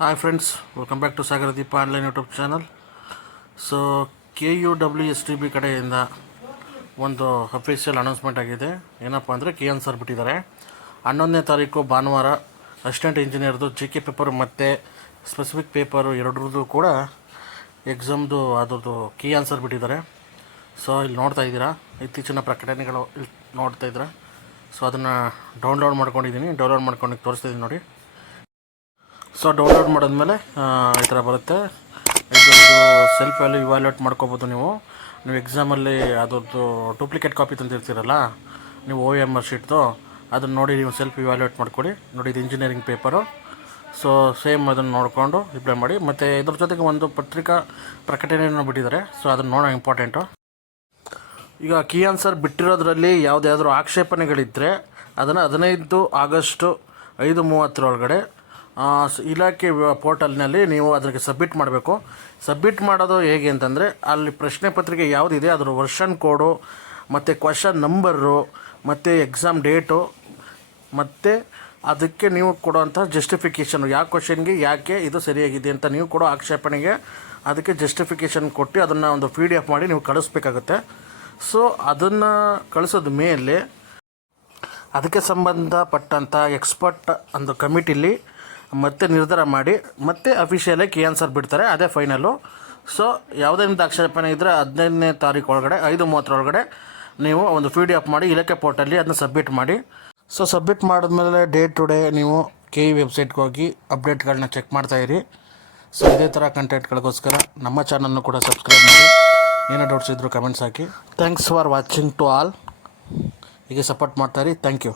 Hi friends, welcome back to Sagar Deepa Online YouTube channel. So KUWSTB ಕಡೆಯಿಂದ ಒಂದು official announcement ಆಗಿದೆ. ಏನಪ್ಪ ಅಂದರೆ ಕೀ ಆನ್ಸರ್ ಬಿಟ್ಟಿದ್ದಾರೆ. 11ನೇ ತಾರೀಕು ಭಾನುವಾರ ಅಸಿಸ್ಟೆಂಟ್ ಇಂಜಿನಿಯರ್ದು GK ಪೇಪರ್ ಮತ್ತು ಸ್ಪೆಸಿಫಿಕ್ ಪೇಪರು ಎರಡರದ್ದು ಕೂಡ ಎಕ್ಸಾಮ್ದು ಅದರದ್ದು ಕೀ ಆನ್ಸರ್ ಬಿಟ್ಟಿದ್ದಾರೆ. ಸೊ ಇಲ್ಲಿ ನೋಡ್ತಾ ಇದ್ದೀರಾ, ಇತ್ತೀಚಿನ ಪ್ರಕಟಣೆಗಳು ಇಲ್ಲಿ ನೋಡ್ತಾ ಇದ್ದೀರಾ. ಸೊ ಅದನ್ನು ಡೌನ್ಲೋಡ್ ಮಾಡ್ಕೊಂಡಿದ್ದೀನಿ, ಡೌನ್ಲೋಡ್ ಮಾಡ್ಕೊಂಡು ತೋರಿಸ್ತಿದ್ದೀನಿ ನೋಡಿ. ಸೊ ಡೌನ್ಲೋಡ್ ಮಾಡಿದ್ಮೇಲೆ ಈ ಥರ ಬರುತ್ತೆ. ಇದೊಂದು ಸೆಲ್ಫ್ ವ್ಯಾಲ್ಯೂ ಇವ್ಯಾಲ್ಯೂಯೇಟ್ ಮಾಡ್ಕೋಬೋದು. ನೀವು ಎಕ್ಸಾಮಲ್ಲಿ ಅದರದ್ದು ಡೂಪ್ಲಿಕೇಟ್ ಕಾಪಿ ತಂದಿರ್ತೀರಲ್ಲ, ನೀವು OMR ಶೀಟ್ದು, ಅದನ್ನು ನೋಡಿ ನೀವು ಸೆಲ್ಫ್ ಇವ್ಯಾಲ್ಯೂಯೇಟ್ ಮಾಡ್ಕೊಳ್ಳಿ. ನೋಡಿ ಇದು ಇಂಜಿನಿಯರಿಂಗ್ ಪೇಪರು. ಸೊ ಸೇಮ್ ಅದನ್ನು ನೋಡಿಕೊಂಡು ರಿಪ್ಲೈ ಮಾಡಿ. ಮತ್ತು ಇದ್ರ ಜೊತೆಗೆ ಒಂದು ಪತ್ರಿಕಾ ಪ್ರಕಟಣೆಯನ್ನು ಬಿಟ್ಟಿದ್ದಾರೆ. ಸೊ ಅದನ್ನು ನೋಡೋ ಇಂಪಾರ್ಟೆಂಟು. ಈಗ ಕೀ ಆನ್ಸರ್ ಬಿಟ್ಟಿರೋದ್ರಲ್ಲಿ ಯಾವುದಾದ್ರೂ ಆಕ್ಷೇಪಣೆಗಳಿದ್ದರೆ ಅದನ್ನು 15 ಆಗಸ್ಟ್ 5:30 ಇಲಾಖೆ ಪೋರ್ಟಲ್ನಲ್ಲಿ ನೀವು ಅದಕ್ಕೆ ಸಬ್ಮಿಟ್ ಮಾಡಬೇಕು. ಸಬ್ಮಿಟ್ ಮಾಡೋದು ಹೇಗೆ ಅಂತಂದರೆ, ಅಲ್ಲಿ ಪ್ರಶ್ನೆ ಪತ್ರಿಕೆ ಯಾವುದಿದೆ ಅದರ ವರ್ಷನ್ ಕೋಡು ಮತ್ತು ಕ್ವಶನ್ ನಂಬರು ಮತ್ತು ಎಕ್ಸಾಮ್ ಡೇಟು ಮತ್ತು ಅದಕ್ಕೆ ನೀವು ಕೊಡೋವಂಥ ಜಸ್ಟಿಫಿಕೇಷನ್, ಯಾವ ಕ್ವಶನ್ಗೆ ಯಾಕೆ ಇದು ಸರಿಯಾಗಿದೆ ಅಂತ ನೀವು ಕೊಡೋ ಆಕ್ಷೇಪಣೆಗೆ ಅದಕ್ಕೆ ಜಸ್ಟಿಫಿಕೇಷನ್ ಕೊಟ್ಟು ಅದನ್ನು ಒಂದು PDF ಮಾಡಿ ನೀವು ಕಳಿಸ್ಬೇಕಾಗುತ್ತೆ. ಸೊ ಅದನ್ನು ಕಳಿಸೋದ ಮೇಲೆ ಅದಕ್ಕೆ ಸಂಬಂಧಪಟ್ಟಂಥ ಎಕ್ಸ್ಪರ್ಟ್ ಒಂದು ಕಮಿಟಿಲಿ ಮತ್ತೆ ನಿರ್ಧಾರ ಮಾಡಿ ಮತ್ತೆ ಅಫಿಷಿಯಲಾಗಿ ಕೀ ಆನ್ಸರ್ ಬಿಡ್ತಾರೆ. ಅದೇ ಫೈನಲ್ಲು. ಸೊ ಯಾವುದೇ ನಿಮ್ಮದು ಆಕ್ಷೇಪಣೆ ಇದ್ದರೆ 15ನೇ ತಾರೀಕು ಒಳಗಡೆ 5:30 ನೀವು ಒಂದು PDF ಮಾಡಿ ಇಲಾಖೆ ಪೋರ್ಟಲ್ಲಿ ಅದನ್ನ ಸಬ್ಮಿಟ್ ಮಾಡಿ. ಸೊ ಸಬ್ಮಿಟ್ ಮಾಡಿದ್ಮೇಲೆ ಡೇ ಟು ಡೇ ನೀವು KE ವೆಬ್ಸೈಟ್ಗೆ ಹೋಗಿ ಅಪ್ಡೇಟ್ಗಳನ್ನ ಚೆಕ್ ಮಾಡ್ತಾಯಿರಿ. ಸೊ ಇದೇ ಥರ ಕಂಟೆಂಟ್ಗಳಿಗೋಸ್ಕರ ನಮ್ಮ ಚಾನಲ್ನು ಕೂಡ ಸಬ್ಸ್ಕ್ರೈಬ್ ಮಾಡಿ. ಏನೋ ಡೌಟ್ಸ್ ಇದ್ದರೂ ಕಮೆಂಟ್ಸ್ ಹಾಕಿ. Thanks for watching to all. ಹೀಗೆ ಸಪೋರ್ಟ್ ಮಾಡ್ತಾಯಿರಿ. Thank you.